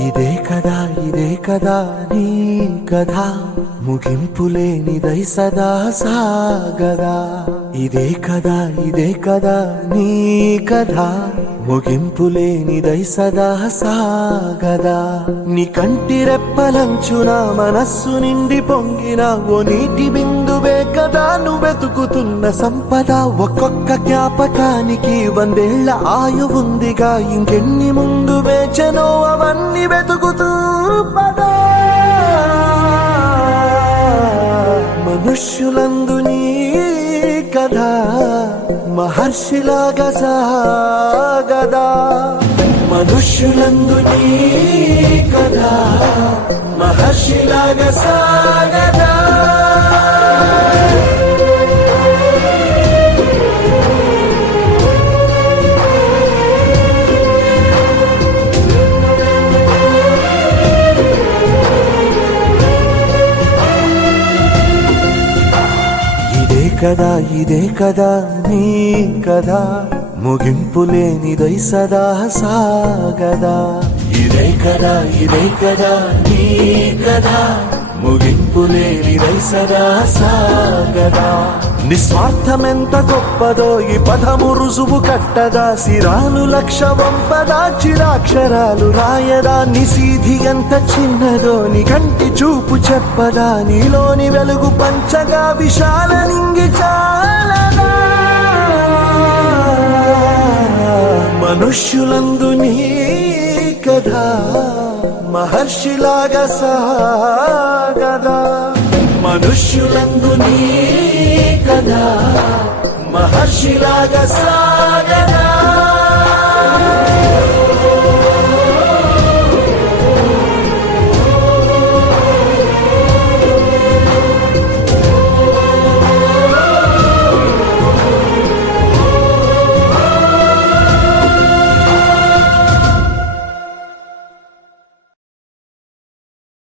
ఇదే కదా నీ కథ ముగింపులేనిదై సదా సాగదా. ఇదే కదా నీ కథ ముగింపులేనిదై సదా సాగదా. నీ కంటి రెప్పలంచున మనస్సు నిండి పొంగిన ఓ నీటి బిందువే కదా నువ్వెతుకుతున్న సంపద. ఒక్కొక్క జ్ఞాపకానికి 100 ఏళ్ల ఆయువుందిగా, ఇంకెన్ని ముందు వేచనో అవన్నీ వెతుకుతూ పదా. మనుష్యులందు నీ కథ మహర్షిలాగా సాగదా. మనుష్యులందు నీ కథ మహర్షిలాగా సాగదా. ఇదే కదా నీ కథ ముగింపులేనిదై సదా సాగదా. ఇదే కదా నీ కథ ముగింపులేనిదై సదా సాగదా. నిస్వార్థమెంత గొప్పదో ఈ పదము రుజువు కట్టదా. సిరాలు 1,00,000 వంపదా, చిరాక్షరాలు రాయదా. నిశీధి ఎంత చిన్నదో నీ కంటి చూపు చెప్పదా. నీలోని వెలుగు పంచగా విశాల నింగి చాలదా. మనుష్యులందు నీ కథ మహర్షిలాగా సాగదా. మనుష్యులందు నీ కథ మహర్షిలాగా సాగదా.